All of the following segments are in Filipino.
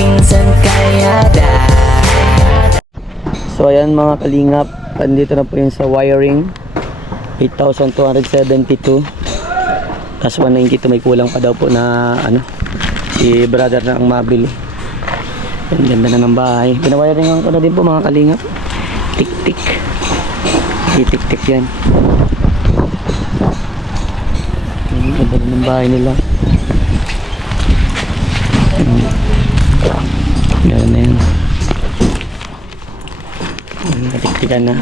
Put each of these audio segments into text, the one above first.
pinsan kaya So ayan mga kalingap, andito na po yung sa wiring 8,272. Tapos 192 may kulang pa daw po na ano, si brother na ang mabili. Ang ganda na ng bahay. Pinawiringan ko na din po mga kalingap. Tik-tik. Tik-tik yan. Ang ganda na ng bahay nila. Ganda na yan. Tik-tikan na.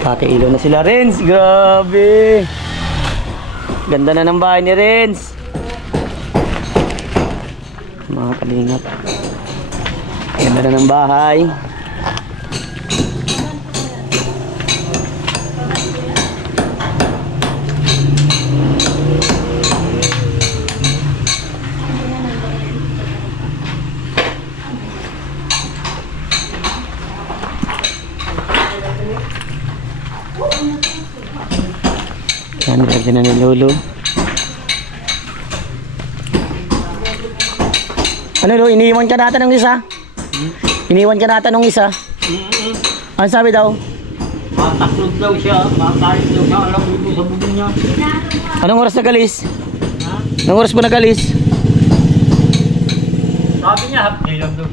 Kakailo na sila, Renz. Grabe. Ganda na ng bahay ni Renz. Mga kalingap. Ganda na ng bahay. Yan, lagyan na ni Lolo. Ano Lolo, iniwan ka nata ng isa? Iniwan ka nata ng isa? Ano sabi daw? Mataslog daw siya, makalit daw siya, alam mo ito sa bubong niya. Anong oras nagalis? Anong oras mo nagalis? Sabi niya, half day lang daw.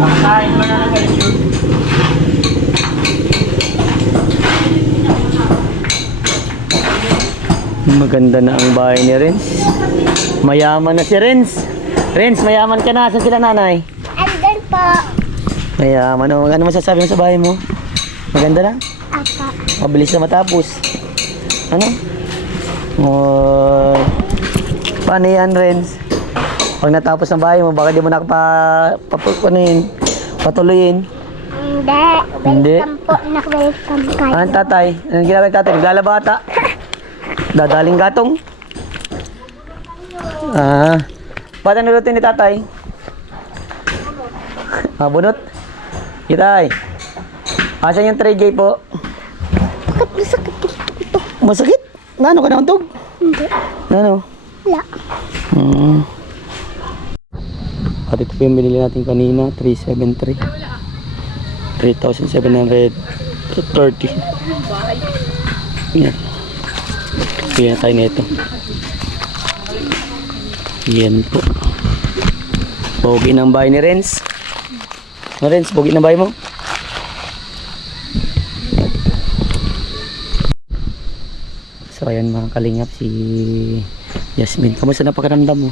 Pagkain mo na ng galit yun. Maganda na ang bahay ni Renz. Mayaman na si Renz. Renz, mayaman ka na. Saan sila nanay? Andun po. Mayaman. O, ano masasabi mo sa bahay mo? Maganda na? Apa. Mabilis na matapos. Ano? Oh, paano yan, Renz? Pag natapos ang bahay mo, baka di mo patuloyin. Hindi. Welcome po. Welcome kayo. Anong tatay? Anong ginagawa ng tatay? Naglalaba ata? Dadaling gatong? Ba't ang niluto ni tatay? Bunot? Itay. Asan yung 3J po? Masakit ito. Masakit? Nano ka na untog? Hindi. Nano? Wala. At ito po yung binili natin kanina, 373. 3,730. Yan. Bigyan tayo nito. Yan po. Bogi ng bahay ni Renz. Renz, bogi ng bahay mo? So ayan mga kalingap, si Jasmine. Kamusta na pakaramdam mo?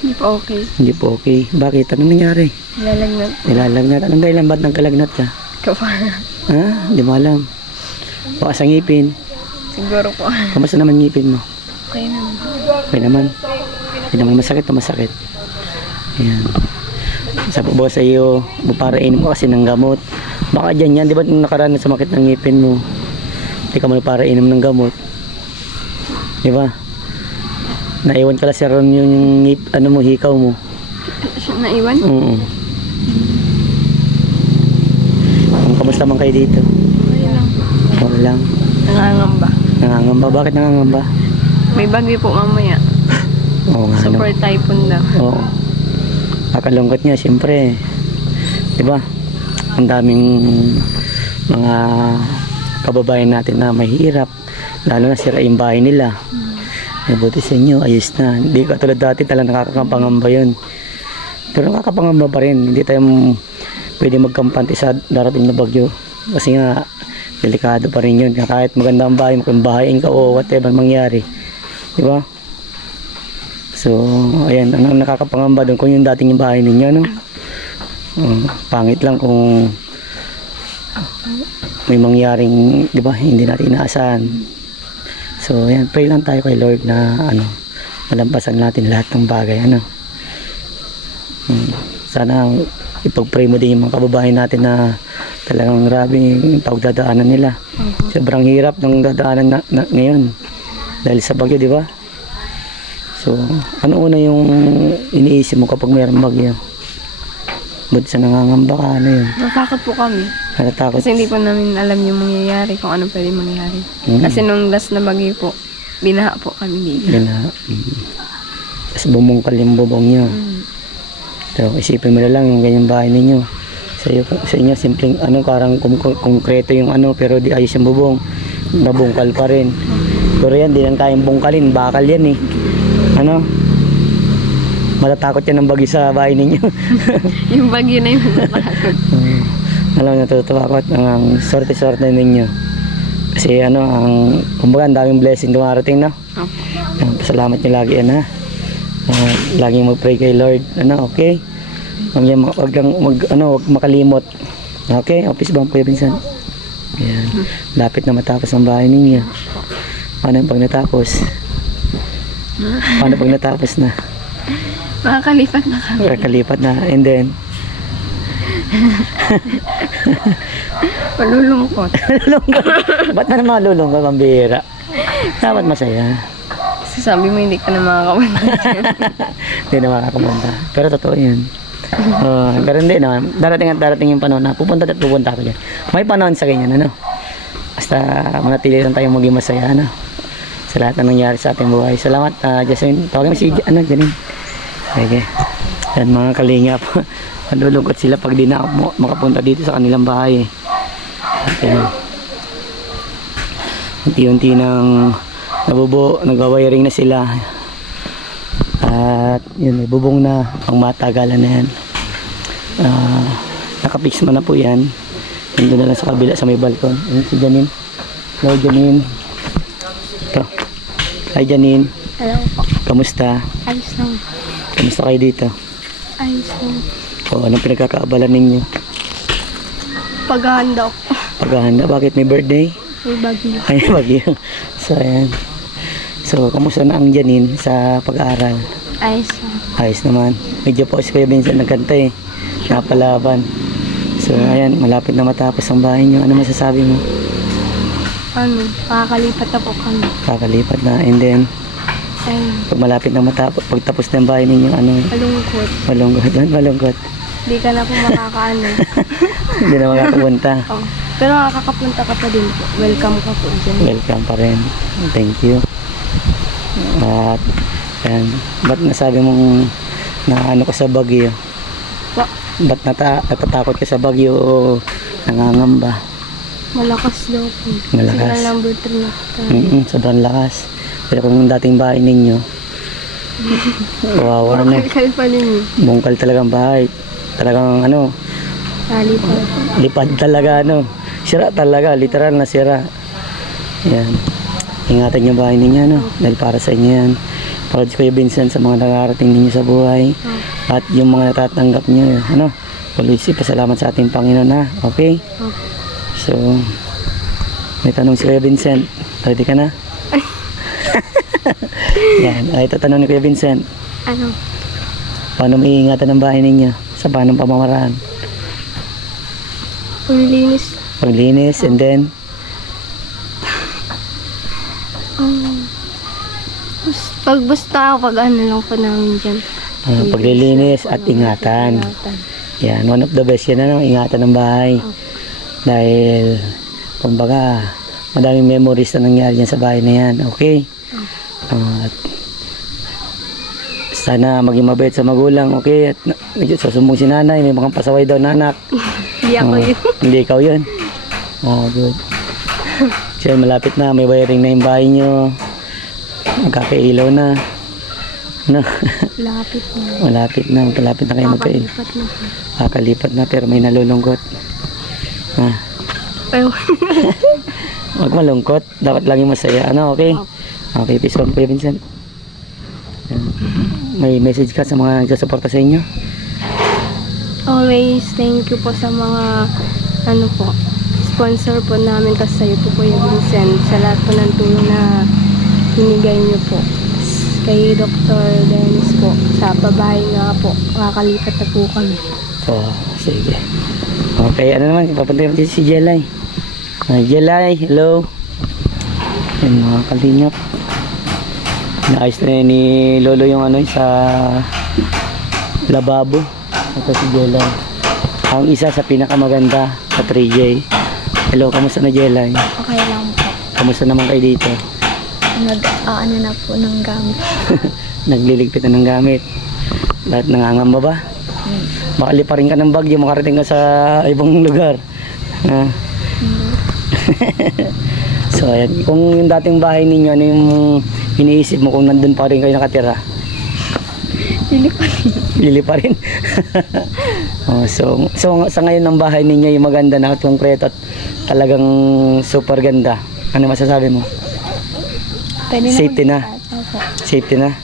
Hindi po okay. Hindi po okay. Bakit? Anong nangyari? Lalagnat. Nilalagnat. Anong dahilan? Ba't nagkalagnat ka? Kapara. Ha? Hindi mo alam. Baka sa ngipin. Siguro po. Kamusta naman ngipin mo? Okay naman. Okay naman. Hindi naman masakit o masakit. Ayan. Sabi ko sa iyo, maparain mo kasi ng gamot. Baka dyan yan. Di ba nung nakaraan na sumakit ng ngipin mo? Hindi ka mo parainom ng gamot. Di ba? Naiwan ka lang sa ron yung ano mo, hikaw mo. Siya naiwan? Oo. Kamusta man kayo dito? Okay lang. Okay lang. Nangangamba. Nangangamba? Bakit nangangamba? May bagyo po mamaya. Oo nga. Super typhoon daw. Oo. Kakalungkot niya, siyempre. Diba? Ang daming mga kababayan natin na mahirap. Lalo na sira yung bahay nila. Buti sa inyo, ayos na. Hindi katulad dati talagang nakakapangamba yun. Pero nakakapangamba pa rin. Hindi tayo pwede magkampante sa darating na bagyo. Kasi nga, delikado pa rin yun. Kahit maganda ang bahay mo, kung bahayin ka o whatever mangyari. Diba? So, ayan, ang nakakapangamba doon kung yung dating yung bahay ninyo, no? Pangit lang kung may mangyaring, diba, hindi natin inaasahan. So, ayan, pray lang tayo kay Lord na, malampasan natin lahat ng bagay, Sana, ipag-pray mo din yung mga kababayan natin na talagang grabe yung pagdadaanan nila. Sobrang hirap ng dadaanan ngayon. Dahil sa bagyo, di ba? So, ano una yung iniisip mo kapag mayroong bagyo? Buti sa nangangamba ka, ano yun? Natakot po kami. Natatakot. Kasi hindi po namin alam yung mangyayari, kung ano pwede mangyari. Mm. Kasi nung last na bagyo po, binaha po kami dito. Yun na. Tapos bumungkal yung bubong niyo. Mm. So, isipin mo na lang yung ganyang bahay ninyo. Sa inyo, simpleng, ano, parang konkreto yung ano, pero di ayos yung bubong. Nabungkal pa rin. Pero yan, di lang kayang bungkalin. Bakal yan eh. Ano? Matatakot yan ng bagyo sa bahay ninyo. Yung bagyo na yung natatakot. Alam mo, natutuwa ako at ang sorte-sorte ninyo. Kasi ano, kumbaga, ang daming blessing dumarating, no? Opo. Pasalamat nyo lagi yan, ha? Laging mag-pray kay Lord. Ano, okay? Wag makalimot. Okay? Office ba ang Kuya Vincent? Ayan. Lapit na matapos ang bahay ninyo. Paano pag natapos? Paano pag natapos na? Makakalipat na kami. Kakalipat na. And then, Malulungkot. lulungkot. Ba't na naman lulungkot? Pambihira. Dapat masaya. Sabi mo hindi ka na makakapunta. Hindi na makakapunta. Pero totoo yan. Pero hindi naman. Darating yung panahon na pupunta ako dyan. May panahon sa ganyan, ano? Basta manatili lang tayong maging masaya, ano? Sa lahat na nangyari sa ating buhay. Salamat, Jasmine. Tawagin mo si, Janine. Okay. Yan mga kalingap. Malulungkot sila pag di na ako makapunta dito sa kanilang bahay. Okay. Unti-unti nang nag-wiring na sila. At yun, may bubong na pang matagalan na yan. Nakapix mo na po yan. Nandun na lang sa kabila sa may balkon. Ayun si Janine. Hello Janine. Ito. Hi Janine. Hello po. Kamusta? Ayos lang. Kamusta kayo dito? Ayos lang. O anong pinagkakaabalan ninyo? Paghahanda ko. Paghahanda? Bakit may birthday? May bagyo. Ay, bagyo. So ayan. So, kamusta na ang Janine sa pag-aaral? Ayos lang. Ayos naman. Medyo po si Kuya Vincent nagkanta eh. Napalaban. So, ayan, malapit na matapos ang bahay niyo. Ano masasabi mo? Makakalipat na po kami. Kakalipat na. And then, Ayun. pag malapit na matapos, pag tapos na ang bahay ninyo, ano? Malungkot. Malungkot. Malungkot. Hindi ka na po makakaano. Hindi na makakapunta. Oh. Pero makakapunta ka pa din po. Welcome ka po dyan. Welcome pa rin. Thank you. At, ayan. Ba't nasabi mong na ano ka sa Baguio? Wa, Ba't natatakot ka sa Baguio o nangangamba? malakas daw po. Malakas. Signal number 3 na tayo. Sobrang lakas. Pero kung dating bahay ninyo, kawawa na. Kalkal pa din. Bungkal talagang bahay. Talagang ano, Nalipad. lipad talaga ano. Sira talaga, literal na sira. Yan. Ingatan yung bahay ninyo, no? Dahil para sa inyo yan. Para si Kuya Vincent sa mga nakarating ninyo sa buhay. At yung mga natatanggap nyo, ano? Tuloy pasalamat sa ating Panginoon, ha? Okay? So, may tanong si Kuya Vincent. Ready ka na? Yan. Ay, tatanong ni Kuya Vincent. Ano? Paano maiingatan ang bahay ninyo? Sa paanong pamamaraan? Paglinis. Paglinis, and then, Pag basta pag ano lang po namin dyan. paglilinis at ingatan. Yan, one of the best yan, ano? Ingatan ng bahay. Dahil, kumbaga, madaming memories na nangyari dyan sa bahay na yan. Okay? At, sana maging mabait sa magulang, okay? At medyo susumbong si nanay, may mga pasaway daw na anak. Hindi ako yun. Hindi ikaw yun. Good. So, malapit na, may wiring na yung bahay nyo. Magkakailaw na. No? Lapit na. Malapit na kayo magkailaw. Kakalipat na po. Kakalipat na pero may nalulungkot. Pero, Huwag malungkot. Dapat laging masaya. Ano, okay? Okay, peace one, Kuya Vincent. Yan. May message ka sa mga nagsusuporta sa inyo? always thank you po sa mga ano po, sponsor po namin kasi sa YouTube po yung Vincent. Sa lahat po ng tulong na hinigay niyo po. Kay Dr. Dennis po. Sa babae nga po. Makakalipat na po kami. Sige. Okay, ano naman, papunta naman si Jelay. Jelay, hello. Yan mga kalingap. Naayos na yun ni Lolo yung ano sa lababo. Ito si Jelay. Ang isa sa pinakamaganda sa 3J. Hello, kamusta na Jelay? Okay lang po. Kamusta naman kayo dito? Nag-ano na po ng gamit. Nagliligpit na ng gamit. Lahat nangangamba ba? Makalipa rin ka ng Bagyo, makarating ka sa ibang lugar. Ha? So ayan, kung yung dating bahay ninyo, ano yung iniisip mo kung nandun pa rin kayo nakatira? Lili pa rin. Oh, so sa ngayon ng bahay ninyo yung maganda na at konkreto at talagang super ganda. Ano masasabi mo? Pwede Safety na. Opo. Safety na?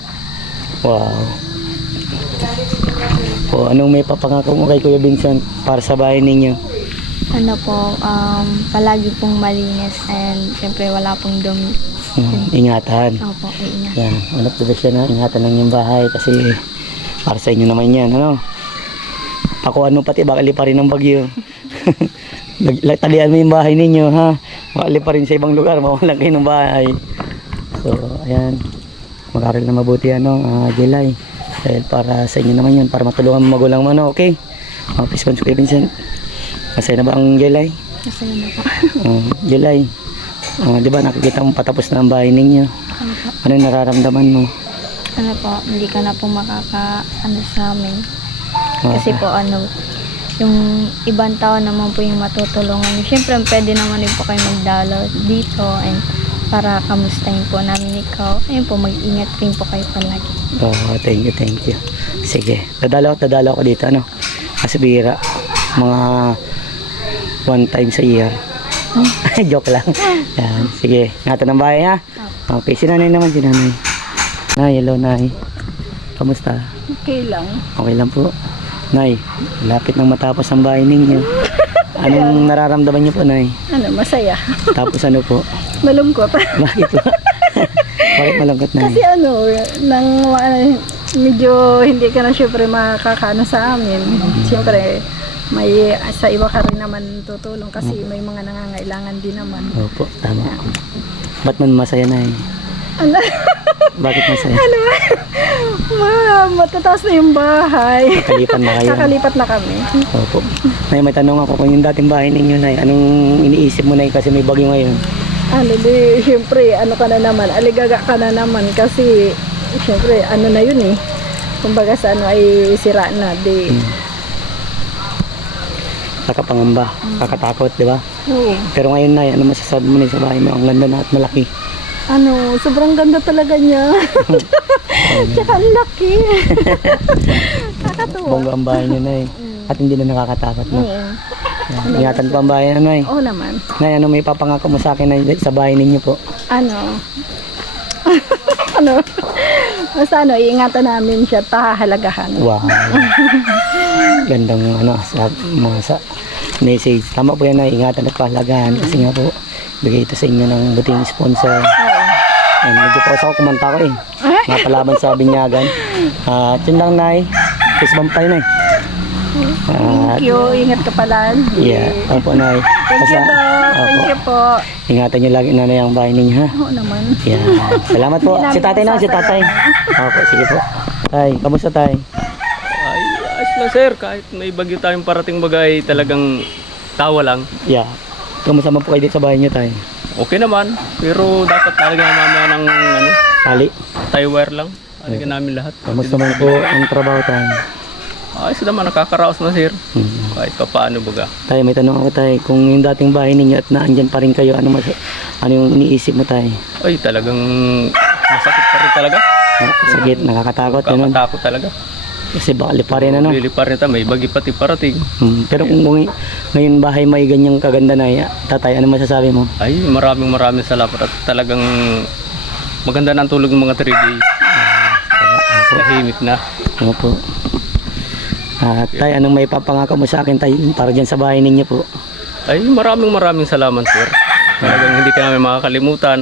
Wow. O, anong may papangako mo kay Kuya Vincent para sa bahay ninyo? Ano po, palagi pong malinis and syempre wala pong dumi. Ingatan. Opo, ingat. Yan, anak ko siya na ingatan lang yung bahay kasi para sa inyo naman yan, ano? Ako ano pati, baka lipa rin ng Bagyo. Talian mo yung bahay ninyo, ha? Baka lipa rin sa ibang lugar, mawalan kayo ng bahay. So, ayan. Mag-aral na mabuti, ano, July. Dahil para sa inyo naman yan, para matulungan mo magulang mo, ano, okay? Please, Kuya Vincent. Masaya na ba ang July? Masaya na po. July. Di ba nakikita mo patapos na ang bahay ninyo? Ano po? Ano yung nararamdaman mo? Ano po, hindi ka na po makaka-ano sa amin. Kasi po ano, yung ibang tao naman po yung matutulungan niyo. Siyempre, pwede naman din po kayo magdalo dito and para kamustahin po namin ikaw. Ayun po, mag-ingat rin po kayo palagi. Thank you. Sige, dadalaw ko dito, ano? Kasi bihira, mga 1 time sa year. Joke lang. Yan, sige, ingatan ng bahay, ha? Okay, si nanay naman, si nanay. Nay, hello, nay. Kamusta? Okay lang. Okay lang po. Nay, lapit nang matapos ang bahay ninyo. Anong nararamdaman niyo po, nay? Ano, masaya. Tapos ano po? Malungkot. Bakit po? Bakit malungkot, nay? Kasi ano, medyo hindi ka na syempre makakano sa amin. Syempre, may sa iba ka rin naman tutulong kasi may mga nangangailangan din naman. Opo, tama. Ba't man masaya, nay? Ano? Bakit masaya? Matataas na yung bahay. Nakalipan na kayo. Nakalipat na kami. Opo. Nay, may tanong ako kung yung dating bahay ninyo, nay, anong iniisip mo, nay, kasi may bagyo ngayon? Ano di, syempre, ano ka na naman, aligaga ka na naman kasi, syempre, ano na yun eh. Kumbaga sa ano ay sira na, di. Nakapangamba, kakatakot, di ba? Oo. Pero ngayon, nay, ano masasabi mo na sa bahay mo? Ang ganda na at malaki. Ano, sobrang ganda talaga niya. Tsaka ang laki. Kakatuwa. Bongga ang bahay niyo, nay. At hindi na nakakatakot, no? Yan, ingatan pa ang bahay na, nay. Oo naman. Nay, ano may papangako mo sa akin, nay, sa bahay ninyo po? Ano? Ano? Basta ano, iingatan namin siya, tahahalagahan. Wow. Gandang ano, sa message. Tama po yan, nay. Ingatan at pahalagahan. Kasi nga po, bigay ito sa inyo ng buting sponsor. Yan, medyo pa ako kumanta ko eh. Napalaban sa binyagan. At yun lang, nay. Kiss bump tayo, nay. Thank you. Ingat ka pala. Yeah, opo, nay. Thank you, Doc. Opo. Thank you po. Ingatan nyo lagi, nanay, ang bahay ninyo, ha? Oo naman. Yeah. Salamat po. Si tatay na, si tatay. Opo, sige po. Tay, kamusta tay? Ay, ayos lang sir. Kahit may bagyo tayong parating bagay, talagang tawa lang. Yeah. Kamusta mo po kayo dito sa bahay nyo, tay? Okay naman. Pero dapat talaga mamaya ng ano, Tali. tie wire lang. Talaga namin lahat. Kamusta man po ang trabaho, tay? Ayos naman, nakakaraos na sir. Hmm. Kahit pa paano baga. Tay, may tanong ako, tay. Kung yung dating bahay ninyo at naandyan pa rin kayo, ano yung iniisip mo, tay? Ay, talagang masakit pa rin talaga. Sakit, nakakatakot, ganun. Kakatakot talaga. Kasi baka lipa rin, ano? Lilipar nito, may bagi pati parating. Pero kung ngayon bahay may ganyang kaganda na, tatay, ano masasabi mo? Ay, maraming salamat at talagang maganda na ang tulog ng mga 3D. Tahimik na. Ano po? Tay, anong may papangako mo sa akin, tay, para dyan sa bahay ninyo po? Ay, maraming salamat sir. Talagang hindi ka namin makakalimutan.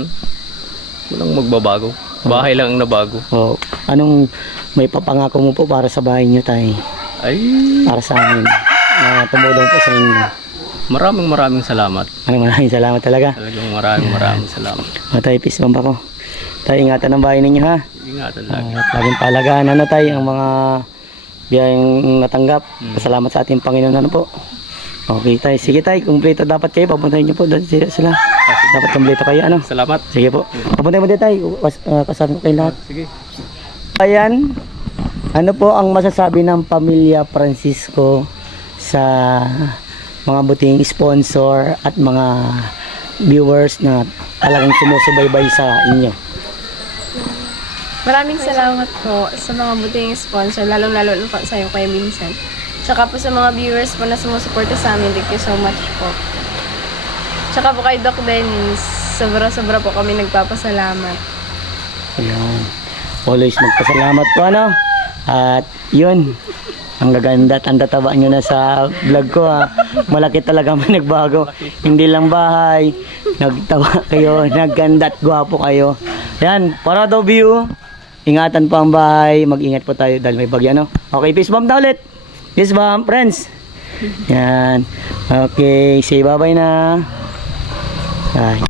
Walang magbabago. Bahay lang ang nabago. O, anong may papangako mo po para sa bahay nyo, tay? Ay, Para sa amin, na tumulong po sa inyo. maraming salamat. Maraming salamat talaga. Talagang maraming salamat. Tay, peace bomb ako. Tay, ingatan ang bahay ninyo, ha? Ingatan lagi. Laging palagaan, ano, tay, ang mga biyayang natanggap. Pasalamat sa ating Panginoon. Ano po? Okay tayo. Sige tayo, kumpleto dapat kayo. Papuntahin niyo po doon sila. Dapat kumpleto kayo. Ano? Salamat. Sige po. Papuntahin mo din tayo. Kasama ko kayo lahat. Sige. Ayan. Ano po ang masasabi ng pamilya Francisco sa mga buting sponsor at mga viewers na talagang sumusubaybay sa inyo? Maraming salamat po sa mga buting sponsor, lalong-lalo na po sa iyo, Kuya Vincent. Tsaka po sa mga viewers po na sumusuporta sa amin, thank you so much po. Tsaka po kay Doc Dennis, sobra-sobra po kami nagpapasalamat. Ayan. Always magpasalamat po, ano? At yun, ang gaganda at ang tataba nyo na sa vlog ko, ha. Malaki talaga may nagbago. Hindi lang bahay, nagtawa kayo, nagganda at gwapo kayo. Ayan, para daw view, ingatan po ang bahay, mag-ingat po tayo dahil may bagyo, no? Okay, peace bomb na ulit. Peace bomb, friends. Yan. Okay, say bye-bye na. Bye.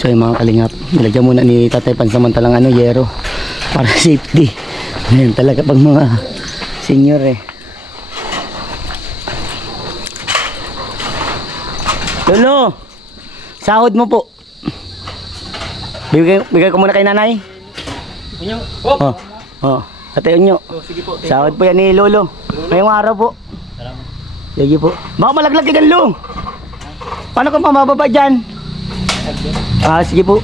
So yung mga kalingap, nilagyan muna ni Tatay pansamantalang yero para safety. Ngayon talaga pag mga senior Lolo, sahod mo po. Bigay ko muna kay nanay. Unyo. Oh. Oh, Tatay Unyo. Sige po. Sahod po yan ni Lolo. Ngayong araw po. Salamat. Sige po. Baka malaglag ka dyan, Lo. Paano kung pamababa dyan? Sige po.